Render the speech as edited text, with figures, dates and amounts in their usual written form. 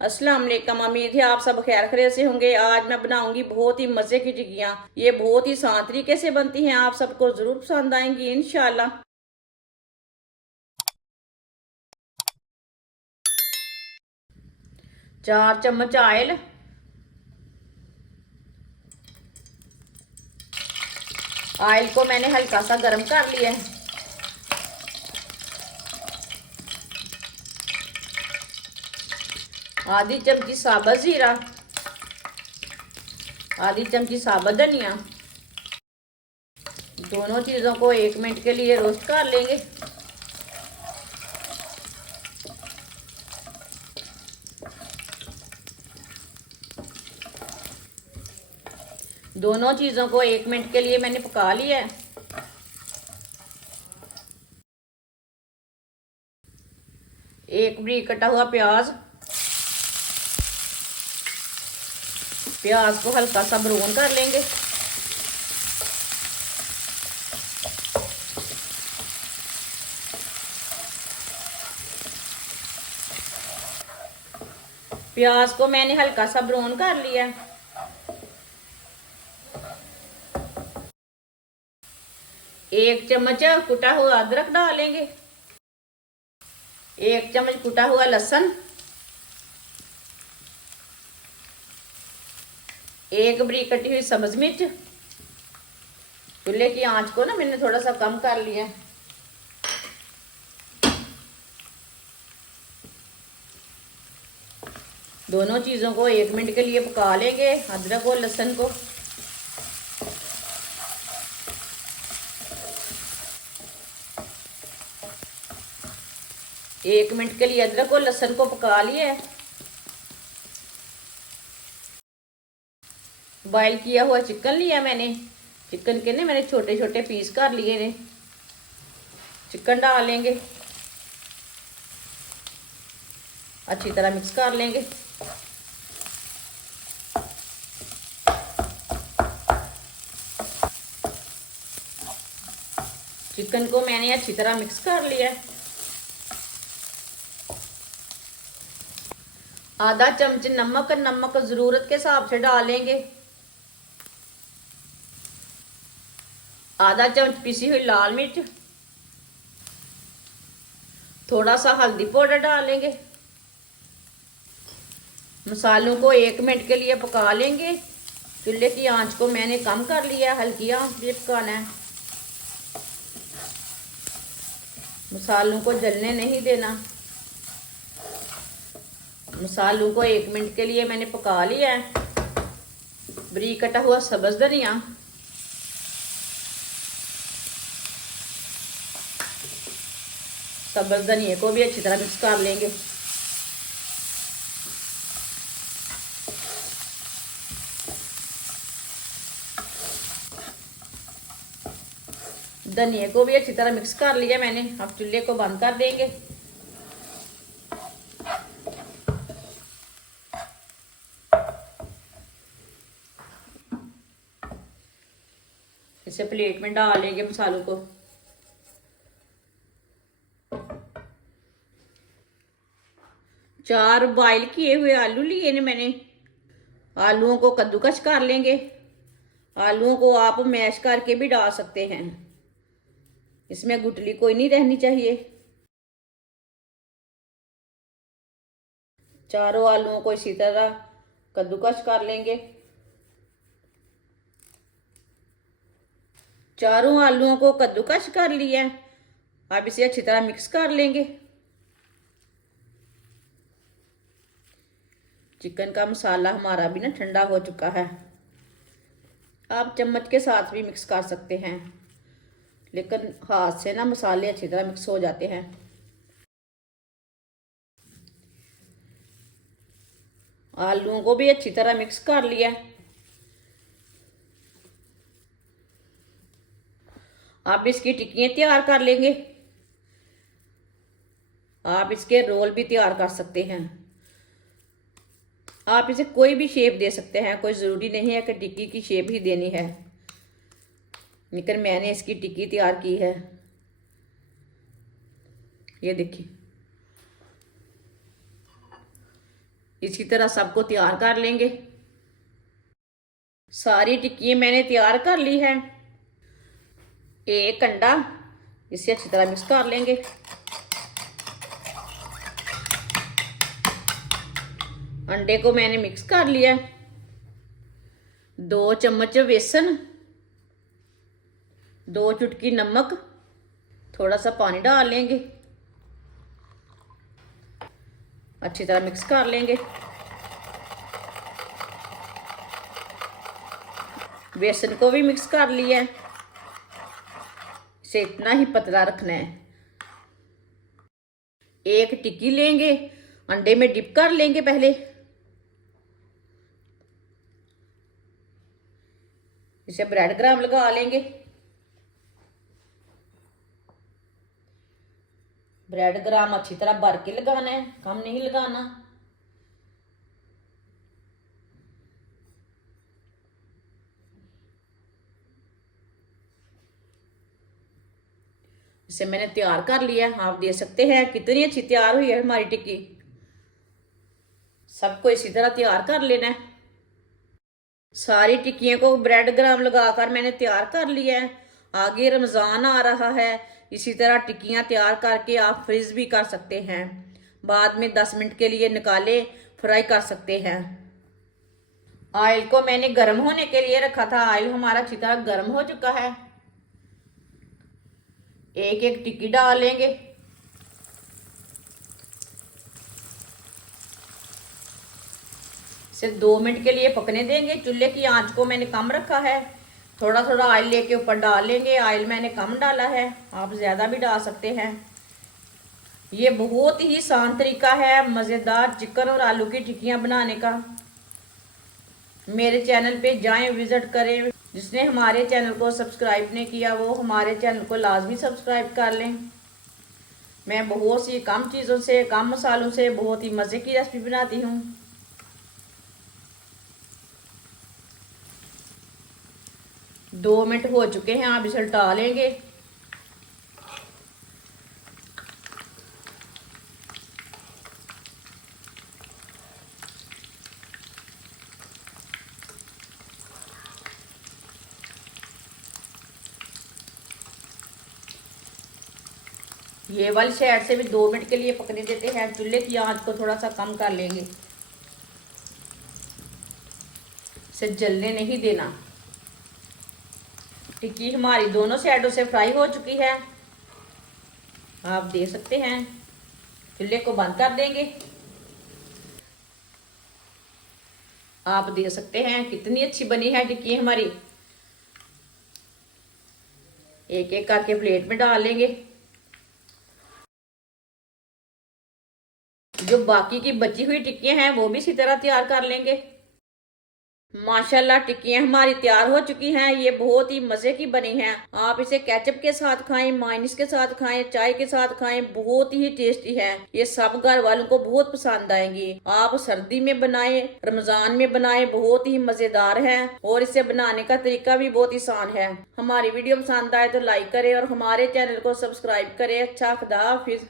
अस्सलाम वालेकुम। उम्मीद है आप सब खैर खैरियत से होंगे। आज मैं बनाऊंगी बहुत ही मजे की टिक्कियाँ। ये बहुत ही आसान तरीके से बनती हैं, आप सबको जरूर पसंद आएंगी इंशाल्लाह। 4 चम्मच ऑयल, ऑयल को मैंने हल्का सा गर्म कर लिया है। आधी चमची साबुत जीरा, आधी चमची साबुत धनिया। दोनों चीज़ों को 1 मिनट के लिए रोस्ट कर लेंगे। दोनों चीज़ों को 1 मिनट के लिए मैंने पका लिया है। एक बारीक कटा हुआ प्याज, प्याज को हल्का सा ब्राउन कर लेंगे। प्याज को मैंने हल्का सा ब्राउन कर लिया। 1 चम्मच कुटा हुआ अदरक डालेंगे, 1 चम्मच कुटा हुआ लहसुन, 1 बारीक कटी हुई सब्ज मिर्च। चूल्हे की आंच को ना मैंने थोड़ा सा कम कर लिया। दोनों चीज़ों को 1 मिनट के लिए पका लेंगे, अदरक और लहसुन को। एक मिनट के लिए अदरक और लहसुन को पका लिया है। बॉयल किया हुआ चिकन लिया मैंने, चिकन के ने मैंने छोटे छोटे पीस कर लिए ने। चिकन डालेंगे, अच्छी तरह मिक्स कर लेंगे। चिकन को मैंने अच्छी तरह मिक्स कर लिया। आधा चम्मच नमक, नमक जरूरत के हिसाब से डालेंगे। आधा चम्मच पिसी हुई लाल मिर्च, थोड़ा सा हल्दी पाउडर डालेंगे। मसालों को 1 मिनट के लिए पका लेंगे। चूल्हे की आंच को मैंने कम कर लिया, हल्की आंच पे पकाना है। मसालों को जलने नहीं देना। मसालों को 1 मिनट के लिए मैंने पका लिया है। बारीक कटा हुआ सब्ज धनिया, सब्ज धनिया को भी अच्छी तरह मिक्स कर लेंगे। धनिया को भी अच्छी तरह मिक्स कर लिया मैंने। अब चूल्हे को बंद कर देंगे। इसे प्लेट में डाल लेंगे मसालों को। चार बॉयल किए हुए आलू लिए ने मैंने। आलूओं को कद्दूकस कर लेंगे। आलूओं को आप मैश करके भी डाल सकते हैं, इसमें गुठली कोई नहीं रहनी चाहिए। चारों आलूओं को इसी तरह कद्दूकस कर लेंगे। चारों आलूओं को कद्दूकस कर लिया। अब इसे अच्छी तरह मिक्स कर लेंगे। चिकन का मसाला हमारा भी ना ठंडा हो चुका है। आप चम्मच के साथ भी मिक्स कर सकते हैं, लेकिन हाथ से ना मसाले अच्छी तरह मिक्स हो जाते हैं। आलूओं को भी अच्छी तरह मिक्स कर लिया। आप इसकी टिक्कियाँ तैयार कर लेंगे। आप इसके रोल भी तैयार कर सकते हैं। आप इसे कोई भी शेप दे सकते हैं, कोई ज़रूरी नहीं है कि टिक्की की शेप ही देनी है, लेकिन मैंने इसकी टिक्की तैयार की है। ये देखिए, इसी तरह सबको तैयार कर लेंगे। सारी टिक्कियाँ मैंने तैयार कर ली है। एक अंडा, इसे अच्छी तरह मिक्स कर लेंगे। अंडे को मैंने मिक्स कर लिया। 2 चम्मच बेसन, 2 चुटकी नमक, थोड़ा सा पानी डाल लेंगे, अच्छी तरह मिक्स कर लेंगे। बेसन को भी मिक्स कर लिया है। इसे इतना ही पतला रखना है। एक टिक्की लेंगे, अंडे में डिप कर लेंगे पहले। इसे ब्रेड क्रम्ब लगा लेंगे। ब्रेड क्रम्ब अच्छी तरह भर के लगाना है, कम नहीं लगाना। इसे मैंने तैयार कर लिया। आप देख सकते हैं कितनी अच्छी तैयार हुई है हमारी टिक्की। सबको इसी तरह तैयार कर लेना है। सारी टिक्कियों को ब्रेड क्रम्ब लगाकर मैंने तैयार कर लिया है। आगे रमज़ान आ रहा है, इसी तरह टिक्कियाँ तैयार करके आप फ्रीज भी कर सकते हैं। बाद में 10 मिनट के लिए निकाले फ्राई कर सकते हैं। ऑयल को मैंने गर्म होने के लिए रखा था। ऑयल हमारा अच्छी तरह गर्म हो चुका है। एक एक टिक्की डाल लेंगे। इसे 2 मिनट के लिए पकने देंगे। चूल्हे की आंच को मैंने कम रखा है। थोड़ा थोड़ा ऑयल लेके ऊपर डाल लेंगे। ऑयल मैंने कम डाला है, आप ज़्यादा भी डाल सकते हैं। ये बहुत ही आसान तरीका है मज़ेदार चिकन और आलू की टिक्कियाँ बनाने का। मेरे चैनल पे जाएं, विजिट करें। जिसने हमारे चैनल को सब्सक्राइब नहीं किया वो हमारे चैनल को लाजमी सब्सक्राइब कर लें। मैं बहुत सी कम चीज़ों से, कम मसालों से बहुत ही मज़े की रेसिपी बनाती हूँ। दो मिनट हो चुके हैं, आप इसे उल्टा लेंगे। ये वाली साइड से भी 2 मिनट के लिए पकने देते हैं। चूल्हे की आंच को थोड़ा सा कम कर लेंगे, इसे जलने नहीं देना। टिक्की हमारी दोनों साइडों से फ्राई हो चुकी है, आप देख सकते हैं। चूल्हे को बंद कर देंगे। आप देख सकते हैं कितनी अच्छी बनी है टिक्की हमारी। एक एक करके प्लेट में डाल लेंगे। जो बाकी की बची हुई टिक्कियां हैं वो भी इसी तरह तैयार कर लेंगे। माशाल्लाह टिक्कियां हमारी तैयार हो चुकी हैं। ये बहुत ही मजे की बनी हैं। आप इसे केचप के साथ खाएं, मायोनीज के साथ खाएं, चाय के साथ खाएं, बहुत ही टेस्टी है। ये सब घर वालों को बहुत पसंद आएंगी। आप सर्दी में बनाएं, रमजान में बनाएं, बहुत ही मजेदार है। और इसे बनाने का तरीका भी बहुत आसान है। हमारी वीडियो पसंद आए तो लाइक करें और हमारे चैनल को सब्सक्राइब करें। अच्छा, खुदा हाफिज।